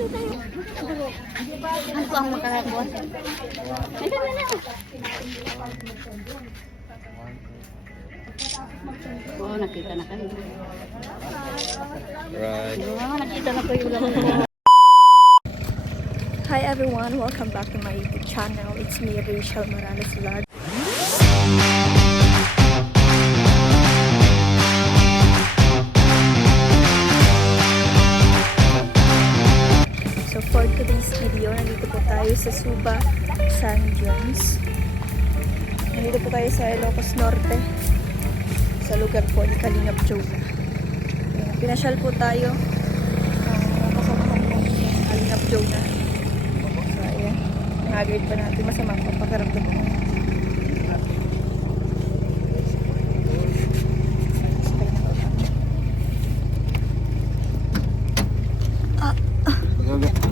Ano po ang makakakuha? Ito na. Oo, nakita na kayo. Right. Oo, nakita na kayo lang. Hi everyone, welcome back to my YouTube channel. It's me, Rachel Morales Vlog. So for today's video, nandito po tayo sa Suba Sand Dunes. Nandito po tayo sa Ilocos Norte, sa lugar po ni Kalingap Jonah. Ayan, pinasyal po tayo. Kasama po ni Kalingap Jonah. So ayan, nag-guide pa natin, masama ang papakiramdam ko.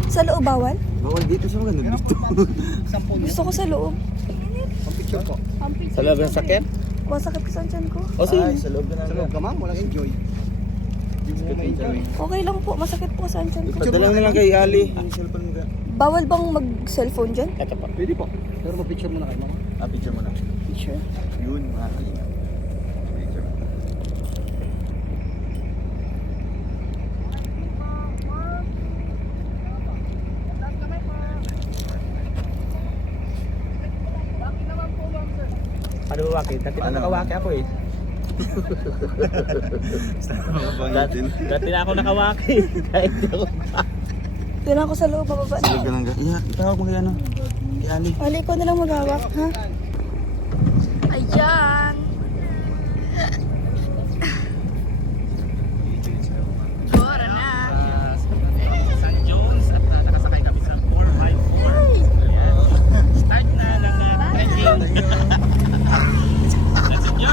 Sa loob bawal? Bawal dito sa mga dito. Gusto ko sa loob. Picture po. Sa loob ng sakit? Masakit ko sa tiyan ko. O sige. Sa loob na. Sa loob ka ma'am, walang enjoy. Okay lang po, masakit po sa tiyan ko. Ipadala mo lang kay Ali. Yung cellphone mo ka. Bawal bang mag-cellphone dyan? Ito pa. Pwede po. Pero mag-picture mo na kayo mama. Picture mo na. Picture. Yun, mga kalinga. Picture. Ano ba wakit? Dati na nakawaki ako eh. Dati na ako nakawaki. Kahit di ako. Doon ako sa loob, bababa na. Sige lang. Yeah, itawag mo kay ano. Kay Ali. Ali, ikaw na lang maghawak, ha? Ayan! Bora na! San Jones at nakasakay kami sa 4x4. Start na lang na trekking. Let's enjoy!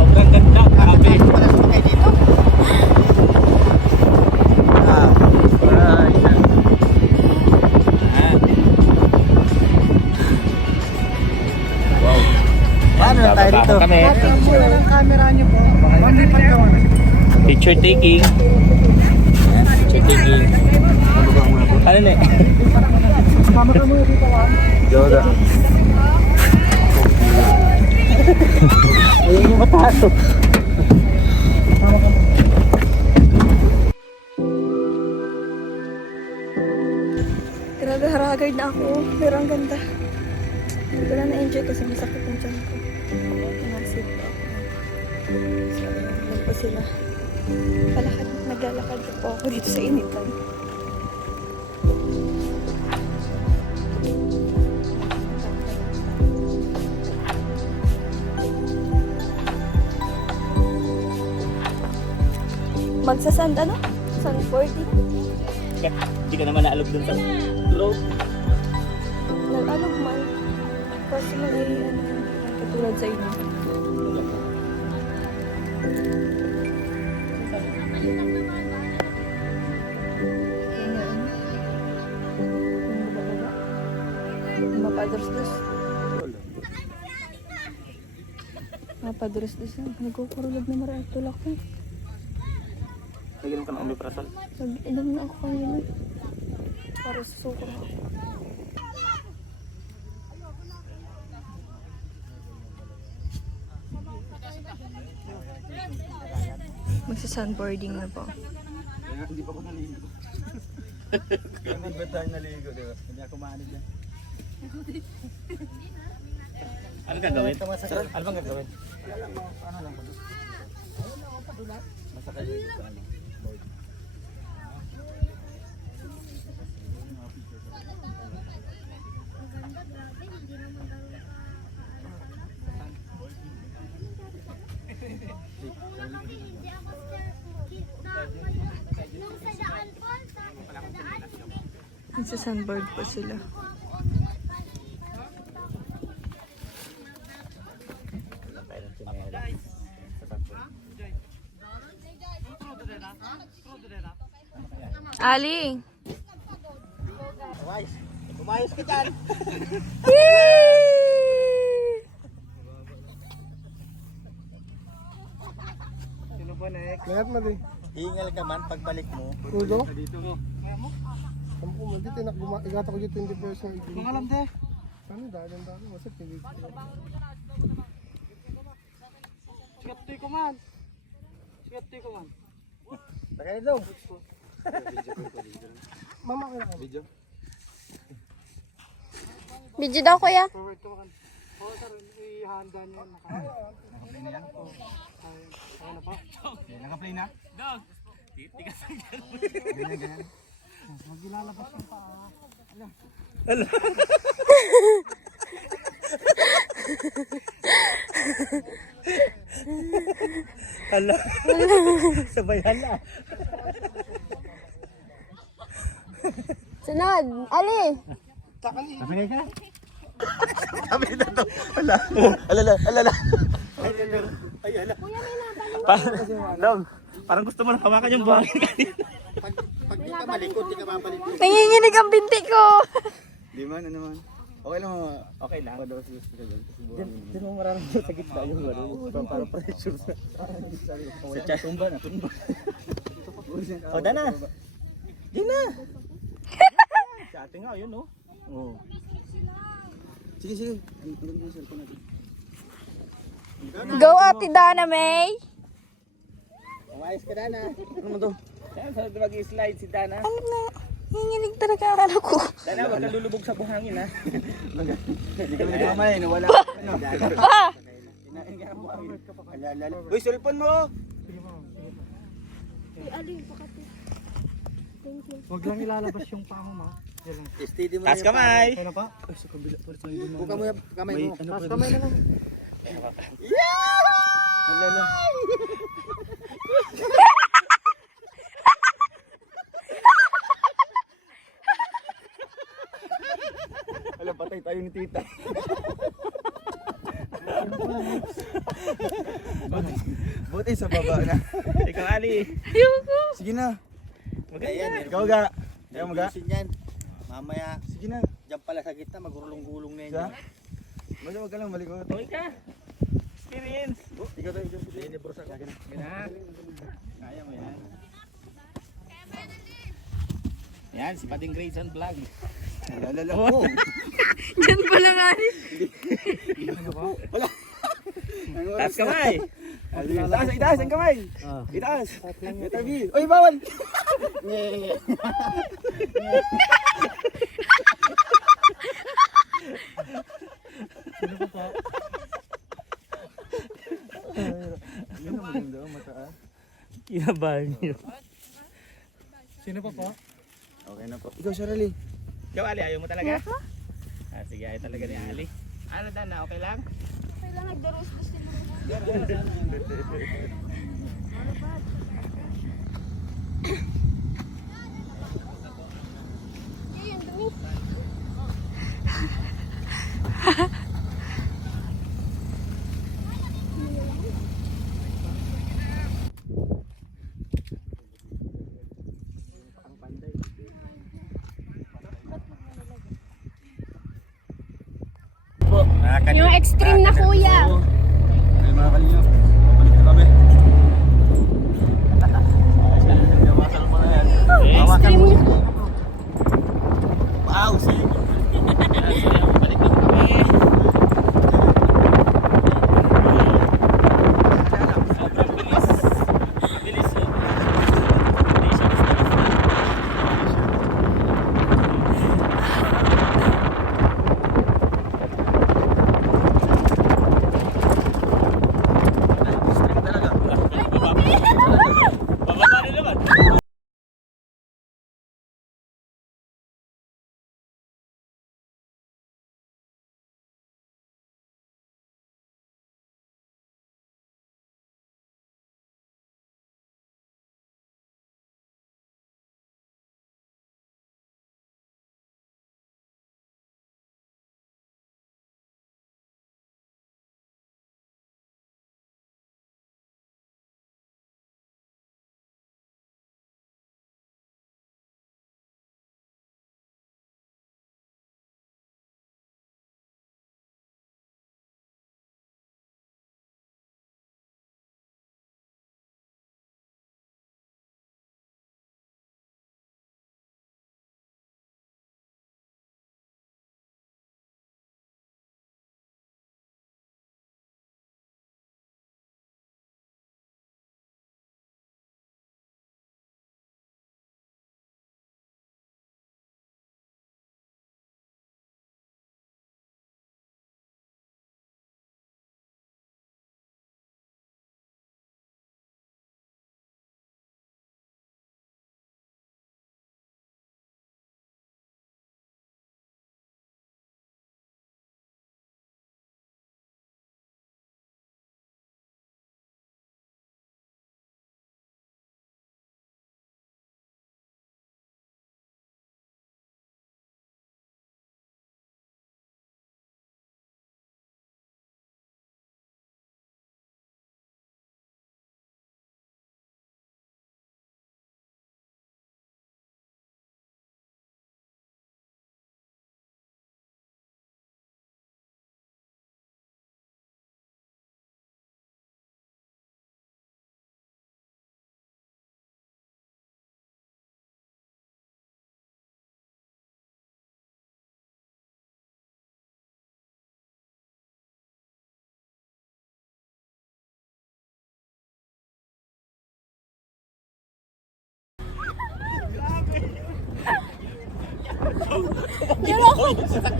Sobrang ganda, grabe. Paano na tayo dito? Kami. Picture ang camera niyo po. Picture taking. Picture taking. Ano na eh? Mama ka muna dito, ha? Yoda. Ayun yung matato. Grabe, haragard na ako. Pero ang ganda. Hindi ko na na-enjoy kasi masakit ang tiyan ko. Nasip ako. So, yan po sila. Naglalakad po ako dito sa initan. Magsasand ano? Sand 40? Hindi ka naman naalog dun sa road. Nag-alog man. Kasi may ano, katulad sa inyo. Mapadros-dos. Mapadros-dos na. Nagkukurulog na marami tulak ko. Lagyan ka ng omeprazole. Nag-inom na ako kanina. Para sa suko ako. Magsa-sunboarding na po. Hindi pa ako naligo. Kaya hindi ba tayo naligo, di ba? Hindi ako maanid yan. Ano gagawin? Ano bang gagawin? Ano lang po? Masakay dito sa ano. Board. Magsa-sunboard po sila. Ali! Umayos ka dyan! Sino po next? Lahat mo di. Hingal ka man pagbalik mo. Kudo? Dito mo. Kamu ko man dito igata ko dito 20 pesos ng igli. Kung alam de. Ano dahil dami masak hindi. Sikat ko man. Tagay daw. Mama kaya ka. Video. Video daw kuya. Forward ka makan. Oo sir, ihanda niyo naka. Naka-play na yan. Ano na pa? Naka-play na? Dog! Tigas ang Ganyan, ganyan. Maglalabas yung paa. Hala. Sabay hala. Sunod! Ali! Nasagay ka? Kami na to. Hala. Alala. Alala. Ay, hala. Dog! Parang gusto mo na hawakan yung buhangin kanina. Pag di ka malikot, di ka mapalikot. Nanginginig ang binti ko! Di man, ano man. Okay lang mo. Okay lang. Padawas gusto ka dyan. Diyan mo maraming sa gitna yung ano. Para pressure sa... Sa chest. Tumba na, tumba. O, dana! Di na! Si ate nga, yun oh. Oo. Sige, sige. Ang ganda yung cellphone natin. Go Ate Dana May! Umayos ka na. Ano mo to? Yan, sa mag-slide si Dana. Ano na? Nanginginig talaga ang ano ko. Dana, huwag kang lulubog sa buhangin ha. Hindi kami nagmamay. Nawala. Ano? Pa! Kinain ka mo. Alala. Uy, cellphone mo! Huwag lang ilalabas yung paa mo, ma. Yan lang. Steady mo Taas kamay! Kaya na pa? Ay, sa kabila. Buka mo yung kamay mo. Taas kamay na lang. Alala. Alam, patay tayo ni tita. Buti sa baba na. Ikaw, Ali. Sige na. Maganda. Ikaw ga. Ayaw mo ga? yan. Mamaya, Sige na. dyan pala sa gitna, magulong-gulong na Siya? yan. Basta wag ka lang malikot. Okay ka. Experience. Ikaw tayo. Hindi, bro, sa akin. Yan. Kaya mo yan. Yan, si Pading Grayson Vlog. Alala ko. Diyan pala nga ni. Taas kamay! Itaas, itaas ang kamay. Itaas. Itabi. Uy, bawal. banyo. Sino pa po? Okay na po. Ikaw, Shirley. Ikaw, Ali, ayaw mo talaga? Ah, sige, ayaw talaga ni Ali. Ano, Dana, okay lang? Kailangan nagdaros-dos din mo. Yan, dumi. Yung extreme na kuya. Ay, mga kalingap. Pabalik na kami. Hawakan mo na yan. Hawakan mo. Wow, sige. Balik na kami. Sobrang bilis. Bilis yun. Bilis siya, basta basta. Extreme talaga. Bababa rin naman.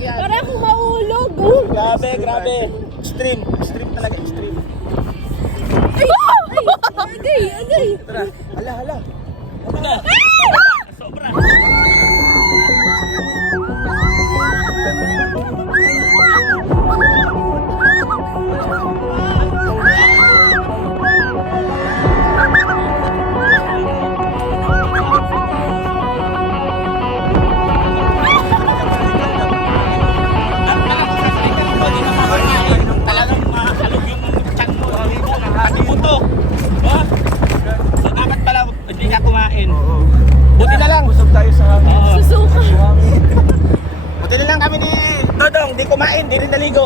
Para akong maulog. Grabe, grabe. Extreme. Extreme talaga, extreme. Agay, agay. Tara, hala, hala. Sobra. Talagang makakalog yung tiyan mo. Pati putok. Oh. So dapat pala hindi ka kumain. Buti na lang. Busog tayo sa hangin. Oo. Susuka. Buti na lang kami ni Dodong, di kumain, di rin naligo.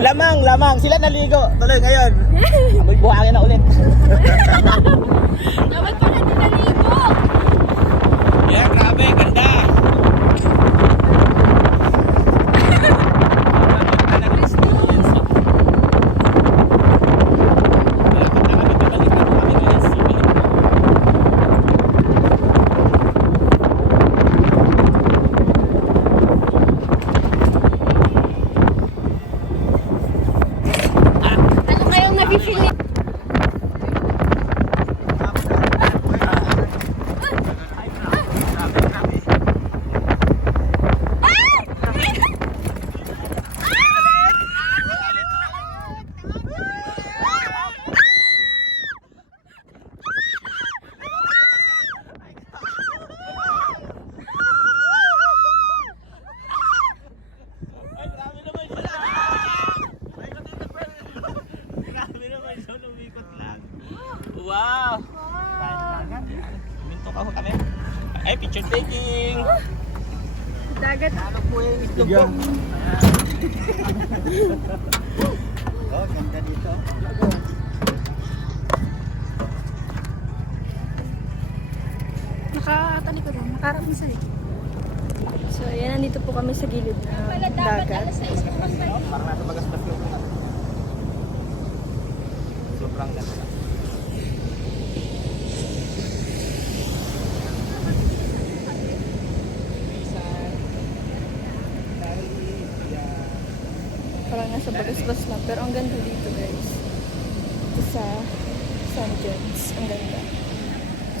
Lamang, lamang. Sila naligo. Tuloy ngayon. Amoy buhangin na ulit. Dapat pala di naligo. Yeah, grabe, ganda. Ano kayong nabibili? Ay, picture taking! Dagat. Sige. Oh, ganda dito. Nakatalikod lang. Nakarap mo sa'yo. So, ayan. Nandito po kami sa gilid ng dagat. Parang nasa bagas-bas yung mga. Sobrang ganda. Parang nasa bagas-bas lang. Pero ang ganda dito, guys. Ito sa San Jones. Ang ganda.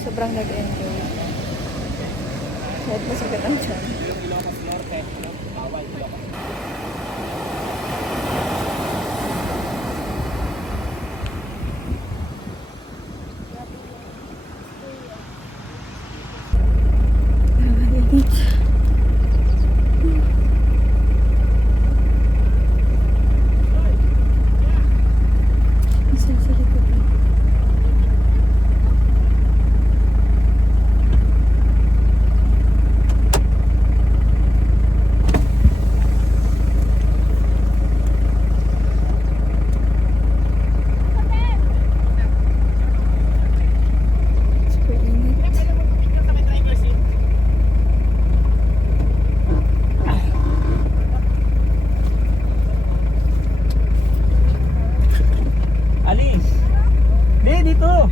Sobrang nag-enjoy. Kahit masakit ang tiyan. Ilocos Norte, bawal Ilocos. Isa sa likod lang. Super init. Alis! Di, dito!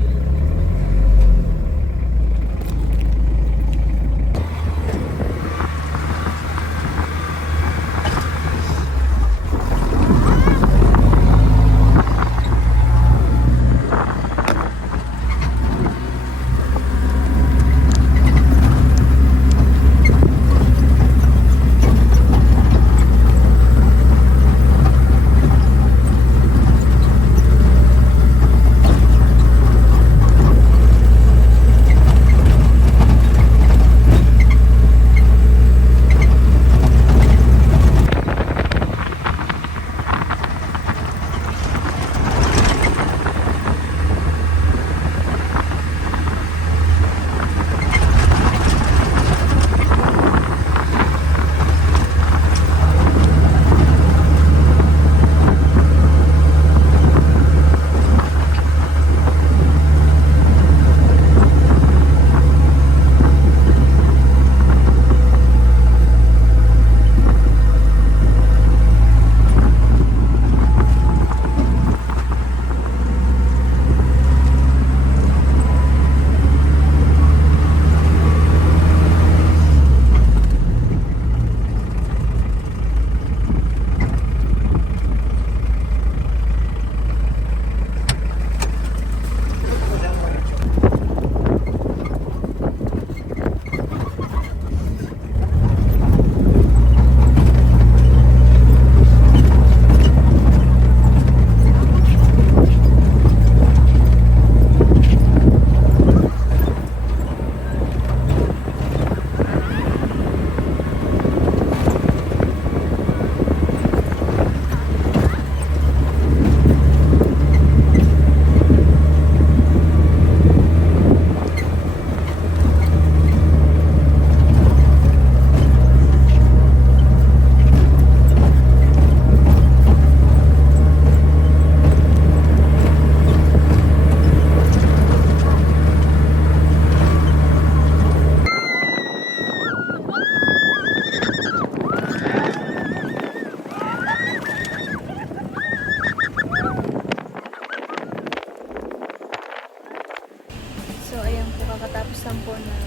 So, ayan po, kakatapos lang po ng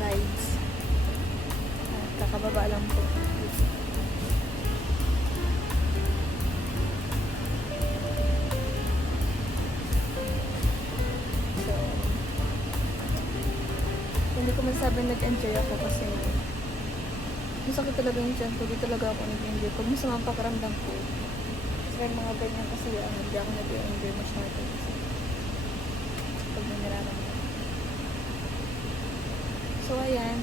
rides. At kakababa lang po. So, hindi ko masabi nag-enjoy ako kasi masakit talaga yung tiyan ko. Di talaga ako nag-enjoy. Pag masama ang pakiramdam ko, kasi mga ganyan kasi hindi ako nag-enjoy masyado. Kasi pag may nararamdaman. So, ayan.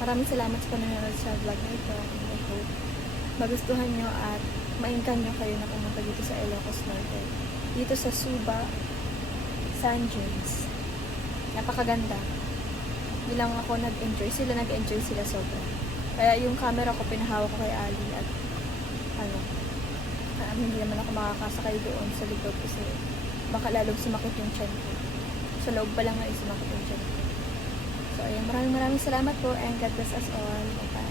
Maraming salamat sa panonood sa vlog na ito. I hope magustuhan nyo at maingkan nyo kayo na pumunta dito sa Ilocos Norte. Dito sa Suba, San Jones. Napakaganda. Hindi lang ako nag-enjoy. Nag-enjoy sila sobra. Kaya yung camera ko pinahawak ko kay Ali at hindi naman ako makakasakay doon sa likod kasi baka lalong sumakit yung tiyan ko. Sa loob pa lang ay sumakit yung tiyan ko. So ayun, maraming salamat po and God bless us all. Bye.